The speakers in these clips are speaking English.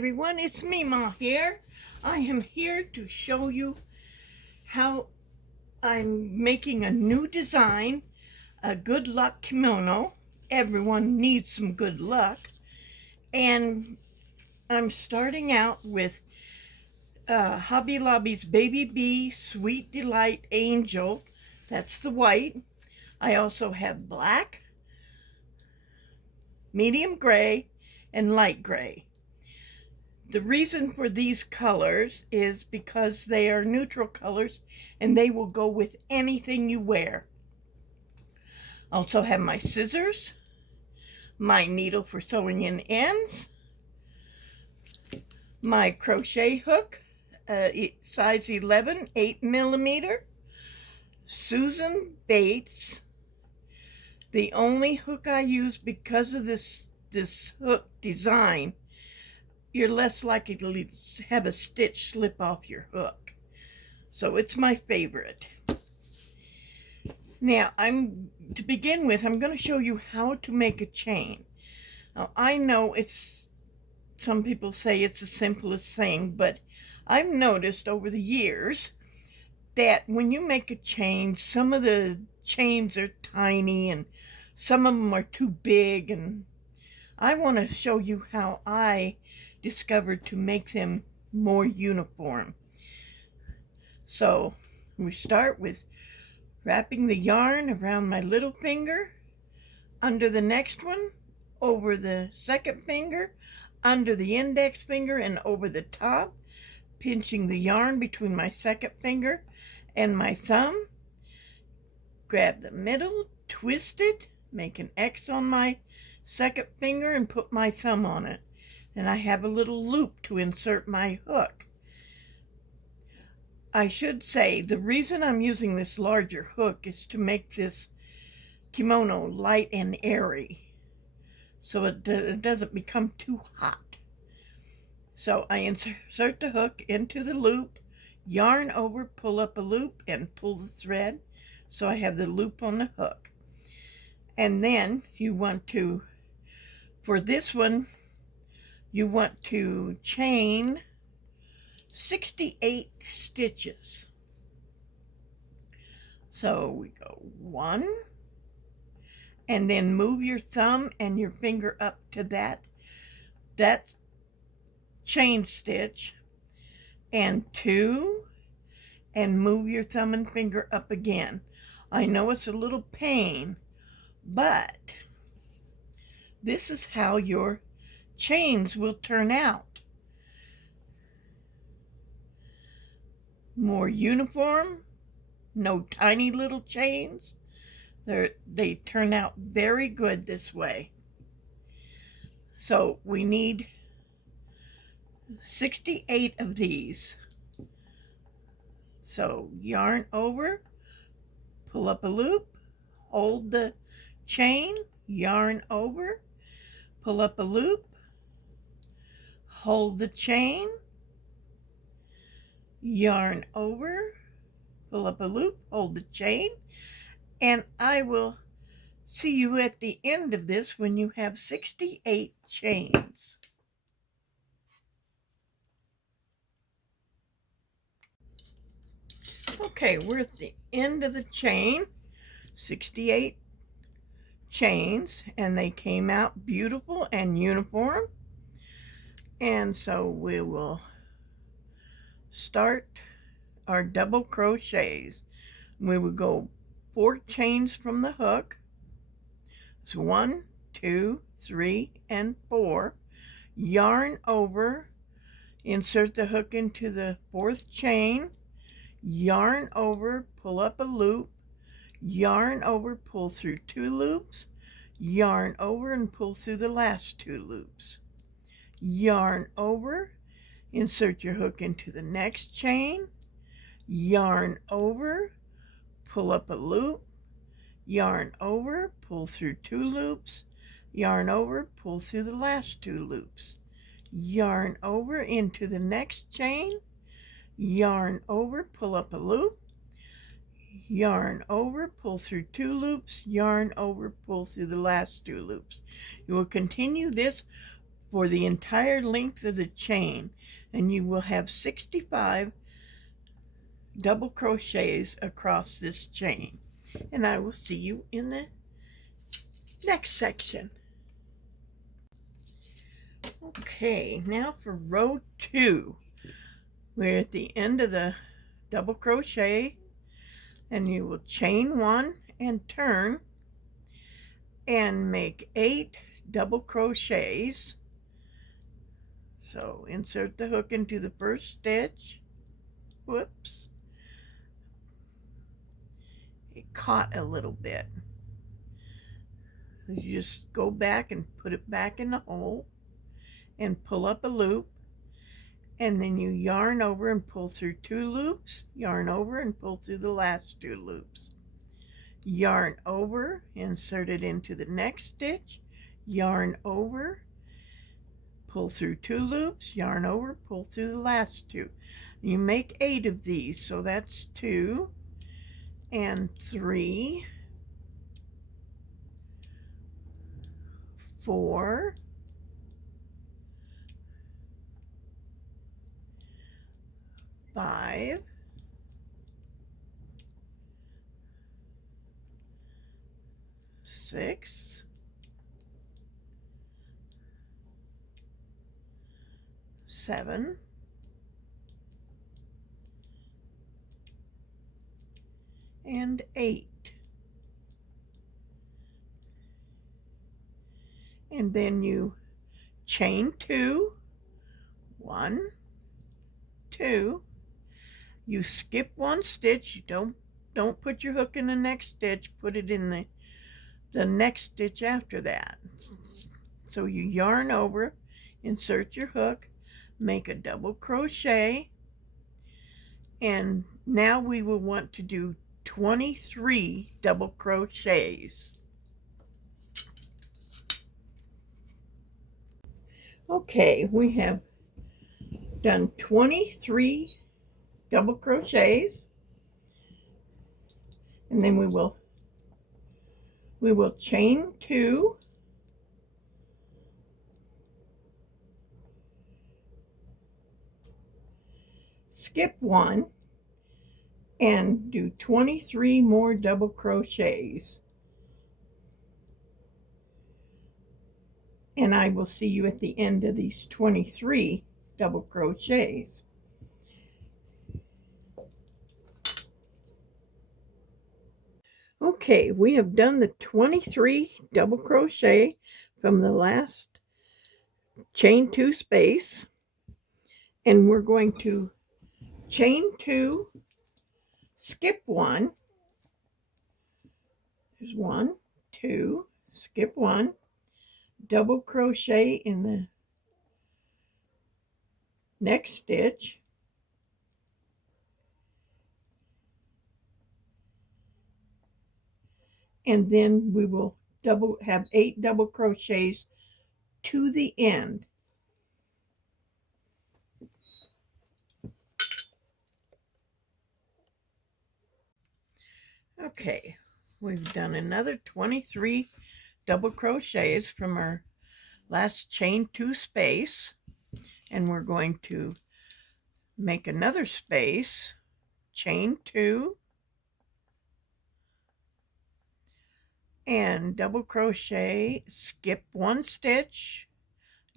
everyone, it's MeMa here. I am here to show you how I'm making a new design, a Good Luck Kimono. Everyone needs some good luck. And I'm starting out with Hobby Lobby's Baby Bee Sweet Delight Angel. That's the white. I also have black, medium gray, and light gray. The reason for these colors is because they are neutral colors and they will go with anything you wear. I also have my scissors, my needle for sewing in ends, my crochet hook, size 11, 8mm, Susan Bates. The only hook I use because of this hook design, you're less likely to have a stitch slip off your hook. So it's my favorite. Now, to begin with, I'm going to show you how to make a chain. Now, I know some people say it's the simplest thing, but I've noticed over the years that when you make a chain, some of the chains are tiny and some of them are too big, and I want to show you how I discovered to make them more uniform. So we start with wrapping the yarn around my little finger, under the next one, over the second finger, under the index finger, and over the top, pinching the yarn between my second finger and my thumb. Grab the middle, twist it, make an X on my second finger, and put my thumb on it. And I have a little loop to insert my hook. I should say the reason I'm using this larger hook is to make this kimono light and airy so it doesn't become too hot. So I insert the hook into the loop, yarn over, pull up a loop, and pull the thread so I have the loop on the hook. And then you want to, for this one, you want to chain 68 stitches. So we go 1, and then move your thumb and your finger up to that chain stitch, and 2, and move your thumb and finger up again. I know it's a little pain, but this is how your chains will turn out. More uniform, no tiny little chains. They turn out very good this way. So we need 68 of these. So yarn over, pull up a loop, hold the chain, yarn over, pull up a loop, hold the chain, yarn over, pull up a loop, hold the chain, and I will see you at the end of this when you have 68 chains. Okay, we're at the end of the chain, 68 chains, and they came out beautiful and uniform. And so we will start our double crochets. We will go 4 chains from the hook. So 1, 2, 3, and 4. Yarn over, insert the hook into the 4th chain, yarn over, pull up a loop, yarn over, pull through 2 loops, yarn over and pull through the last 2 loops. Yarn over, insert your hook into the next chain, yarn over, pull up a loop, yarn over, pull through 2 loops, yarn over, pull through the last 2 loops, yarn over into the next chain, yarn over, pull up a loop, yarn over, pull through 2 loops, yarn over, pull through the last 2 loops. You will continue this for the entire length of the chain, and you will have 65 double crochets across this chain. And I will see you in the next section. Okay, now for row 2. We're at the end of the double crochet, and you will chain 1 and turn and make 8 double crochets. So insert the hook into the first stitch. Whoops, it caught a little bit. So you just go back and put it back in the hole and pull up a loop, and then you yarn over and pull through 2 loops, yarn over and pull through the last 2 loops. Yarn over, insert it into the next stitch, yarn over, pull through 2 loops, yarn over, pull through the last 2. You make 8 of these, so that's 2 and 3, 4, 5, 6, 7, 8. And then you chain 2, 1, 2. You skip 1 stitch. You don't put your hook in the next stitch. Put it in the next stitch after that. So you yarn over, insert your hook, make a double crochet, and now we will want to do 23 double crochets. Okay, we have done 23 double crochets, and then we will chain 2, skip 1, and do 23 more double crochets. And I will see you at the end of these 23 double crochets. Okay, we have done the 23 double crochet from the last chain 2 space, and we're going to chain 2, skip 1. There's 1, 2, skip 1, double crochet in the next stitch, and then we will have 8 double crochets to the end. Okay, we've done another 23 double crochets from our last chain 2 space, and we're going to make another space, chain 2, and double crochet, skip 1 stitch,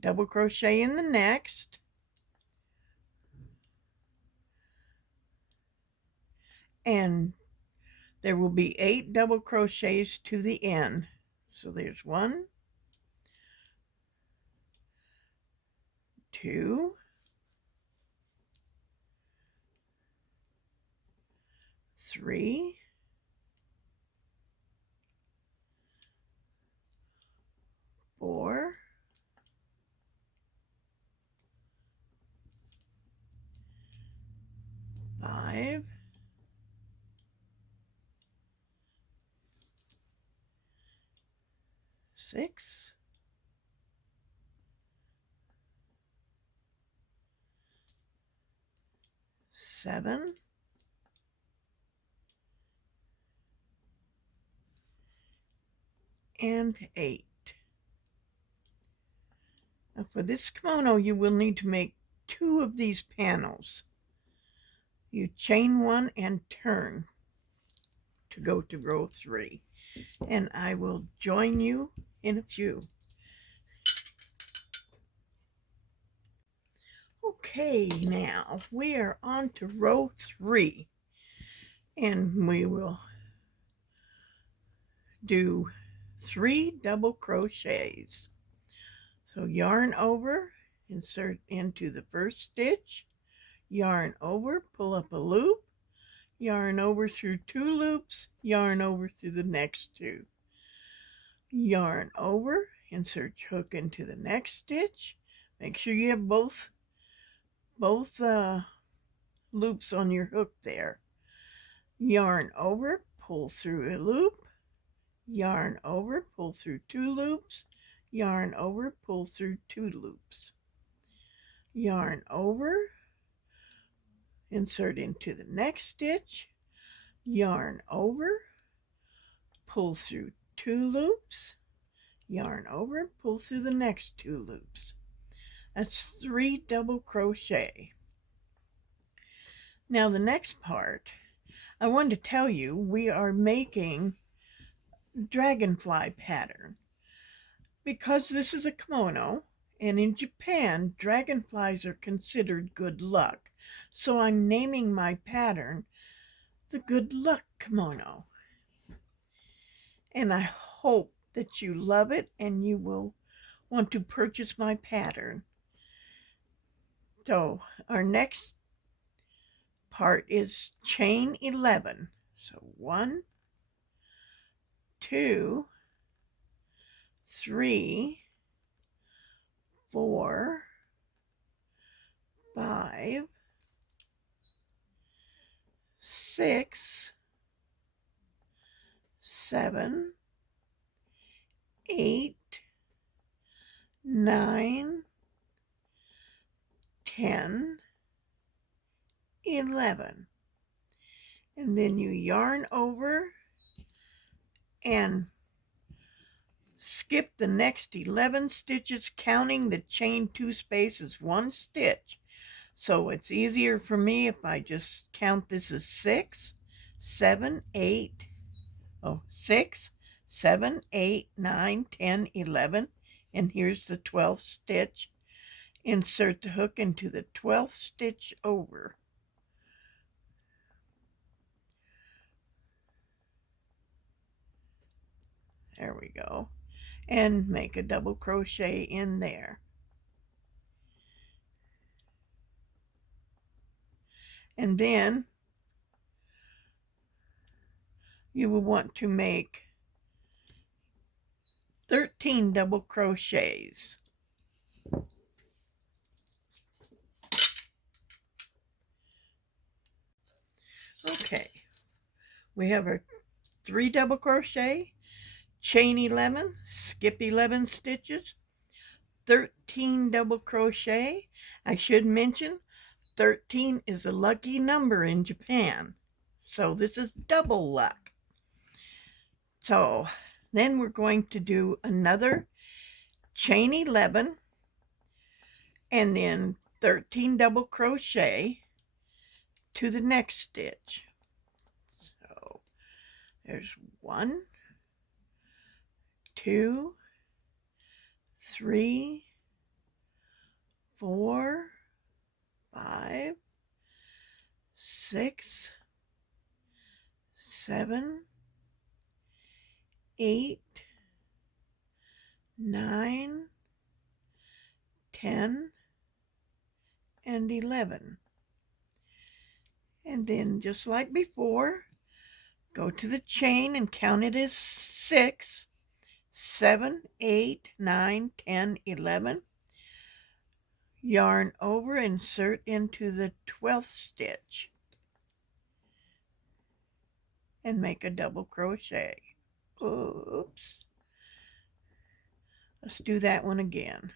double crochet in the next, and there will be 8 double crochets to the end. So there's 1, 2, 3, 4, 5, 6, 7, 8. For this kimono, you will need to make 2 of these panels. You chain 1 and turn to go to row 3. And I will join you in a few. Okay, now we are on to row 3. And we will do 3 double crochets. So yarn over, insert into the first stitch, yarn over, pull up a loop, yarn over through 2 loops, yarn over through the next 2. Yarn over, insert hook into the next stitch. Make sure you have both loops on your hook there. Yarn over, pull through a loop, yarn over, pull through 2 loops, yarn over, pull through 2 loops. Yarn over, insert into the next stitch, yarn over, pull through 2 loops, yarn over, pull through the next 2 loops. That's 3 double crochet. Now the next part, I wanted to tell you we are making dragonfly pattern. Because this is a kimono, and in Japan, dragonflies are considered good luck. So I'm naming my pattern the Good Luck Kimono. And I hope that you love it and you will want to purchase my pattern. So our next part is chain 11. So 1, 2, 3, 4, 5, 6, 7, 8, 9, 10, 11. And then you yarn over and skip the next 11 stitches, counting the chain 2 spaces 1 stitch. So it's easier for me if I just count this as 6, 7, 8, 6, 7, 8, 9, 10, 11, and here's the 12th stitch. Insert the hook into the 12th stitch over. There we go. And make a double crochet in there. And then you will want to make 13 double crochets. Okay, we have our 3 double crochet, chain 11, skip 11 stitches, 13 double crochet. I should mention 13 is a lucky number in Japan, so this is double luck. So then we're going to do another chain 11 and then 13 double crochet to the next stitch. So there's 1, 2, 3, 4, 5, 6, 7, 8, 9, 10, and 11. And then just like before, go to the chain and count it as 6, 7, 8, 9, 10, 11. Yarn over, insert into the 12th stitch and make a double crochet. Oops. Let's do that one again.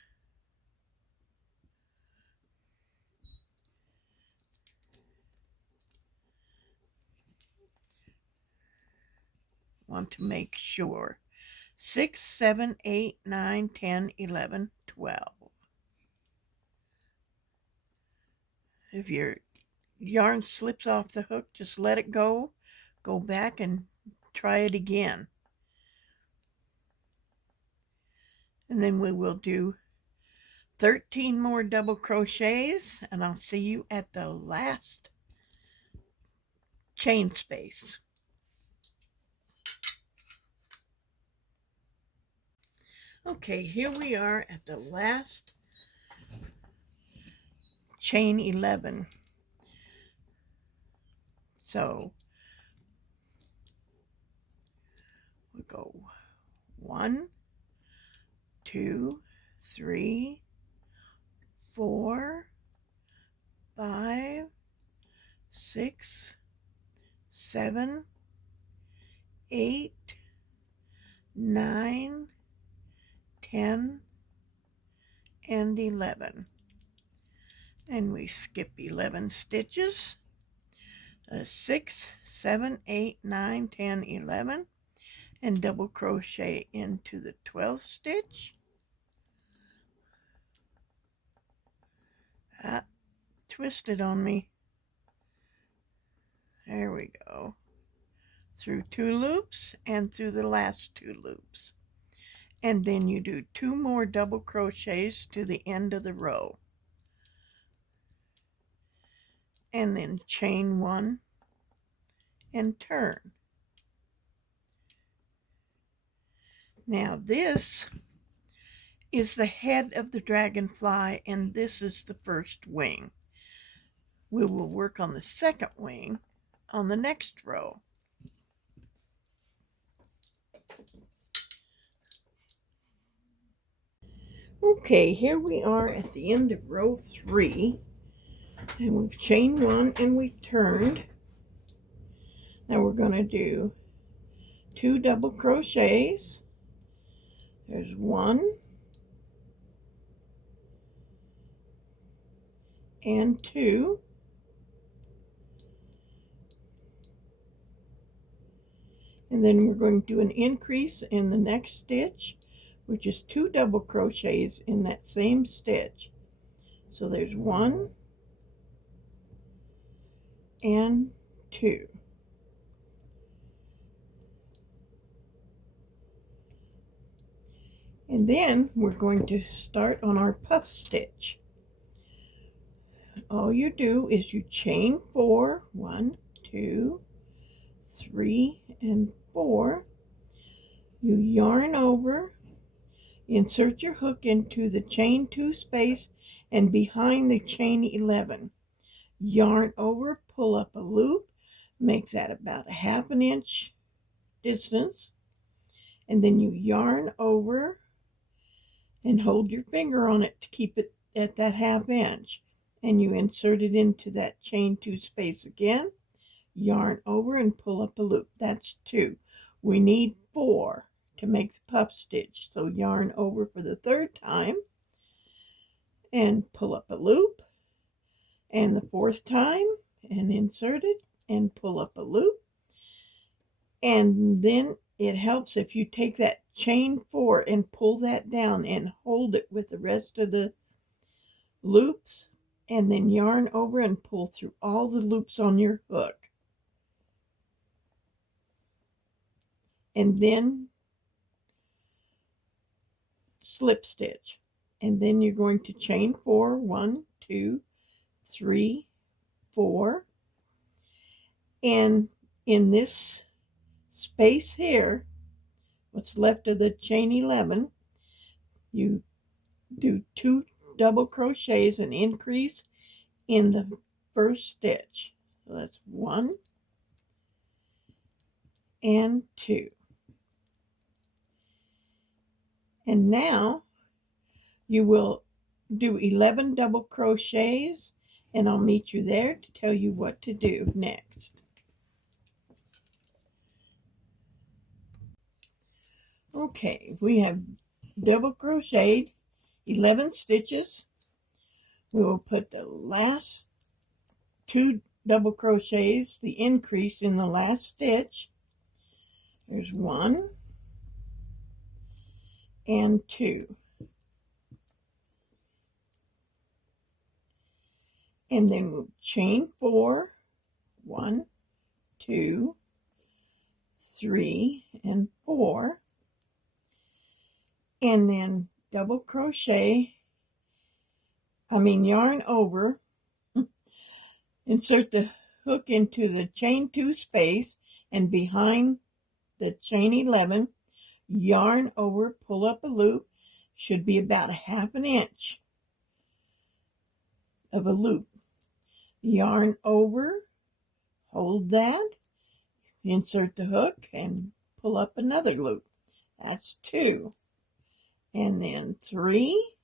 Want to make sure. 6, 7, 8, 9, 10, 11, 12. If your yarn slips off the hook, just let it go. Go back and try it again. And then we will do 13 more double crochets, and I'll see you at the last chain space. Okay, here we are at the last chain 11. So we go 1, 2, 3, 4, 5, 6, 7, 8, 9, 10, and 11. And we skip 11 stitches. 6, 7, 8, 9, 10, 11, and double crochet into the 12th stitch. That twisted on me. There we go. Through 2 loops and through the last 2 loops. And then you do 2 more double crochets to the end of the row. And then chain 1 and turn. Now this is the head of the dragonfly, and this is the first wing. We will work on the second wing on the next row. Okay, here we are at the end of row 3, and we've chained 1 and we've turned. Now we're going to do 2 double crochets. There's 1 and 2, and then we're going to do an increase in the next stitch, which is 2 double crochets in that same stitch. So there's 1 and 2. And then we're going to start on our puff stitch. All you do is you chain 4, 1, 2, 3, and 4. You yarn over, insert your hook into the chain 2 space and behind the chain 11. Yarn over, pull up a loop, make that about a 1/2 inch distance, and then you yarn over and hold your finger on it to keep it at that 1/2 inch, and you insert it into that chain 2 space again, yarn over and pull up a loop. That's 2. We need 4 to make the puff stitch, so yarn over for the 3rd time and pull up a loop, and the 4th time and insert it and pull up a loop. And then it helps if you take that chain 4 and pull that down and hold it with the rest of the loops, and then yarn over and pull through all the loops on your hook, and then slip stitch. And then you're going to chain 4, 1, 2, 3, 4, and in this space here, what's left of the chain 11, you do 2 double crochets and increase in the first stitch. So that's 1 and 2. And now you will do 11 double crochets, and I'll meet you there to tell you what to do next. Okay, we have double crocheted 11 stitches. We will put the last 2 double crochets, the increase in the last stitch. There's 1 and 2. and then we'll chain 4, 1, 2, 3, and 4, and then double crochet, yarn over, insert the hook into the chain 2 space, and behind the chain 11, yarn over, pull up a loop, should be about 1/2 inch of a loop. Yarn over, hold that, insert the hook, and pull up another loop. That's 2. And then 3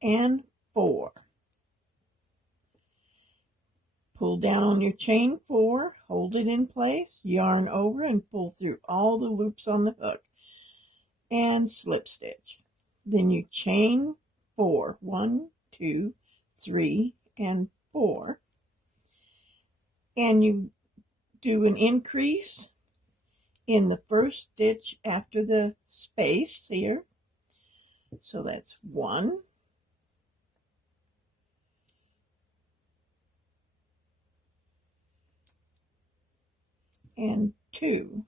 and 4. Pull down on your chain 4, hold it in place, yarn over, and pull through all the loops on the hook, and slip stitch. Then you chain 4, 1, 2, 3, and 4, and you do an increase in the first stitch after the space here. So that's 1, and 2,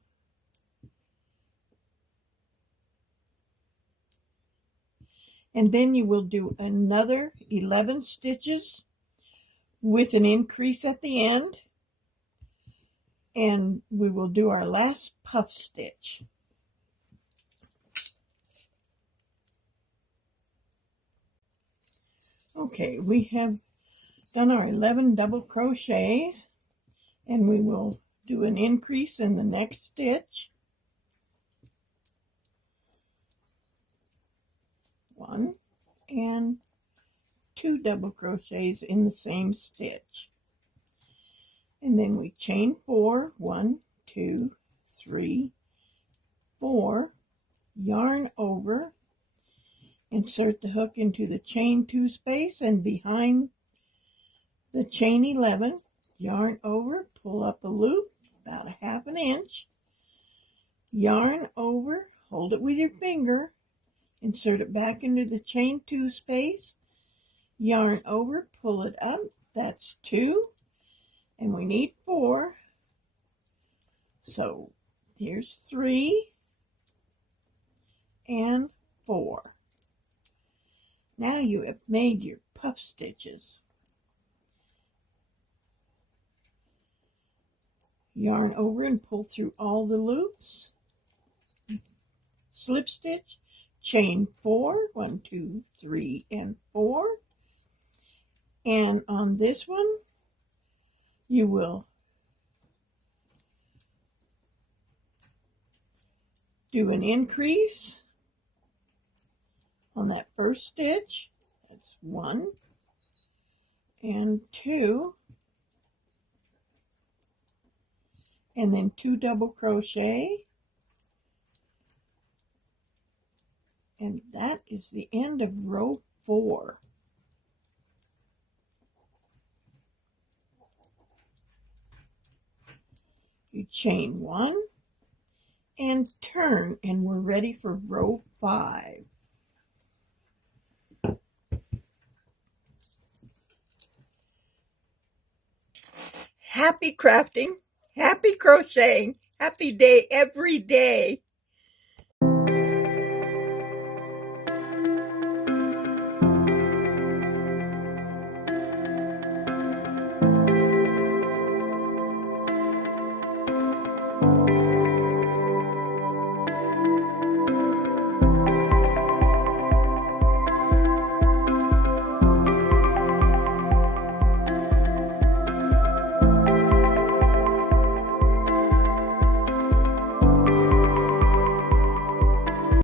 and then you will do another 11 stitches with an increase at the end, and we will do our last puff stitch. Okay, we have done our 11 double crochets, and we will do an increase in the next stitch. 1 and 2 double crochets in the same stitch. And then we chain 4, 1, 2, 3, 4, yarn over, insert the hook into the chain 2 space, and behind the chain 11, yarn over, pull up a loop about 1/2 inch, yarn over, hold it with your finger, insert it back into the chain 2 space, yarn over, pull it up, that's 2, and we need 4, so here's 3 and 4. Now you have made your puff stitches. Yarn over and pull through all the loops, slip stitch, chain 4, 1, 2, 3, and 4, and on this one you will do an increase on that first stitch. That's 1 and 2, and then 2 double crochet, and that is the end of row 4. You chain 1 and turn, and we're ready for row 5. Happy crafting, happy crocheting, happy day every day.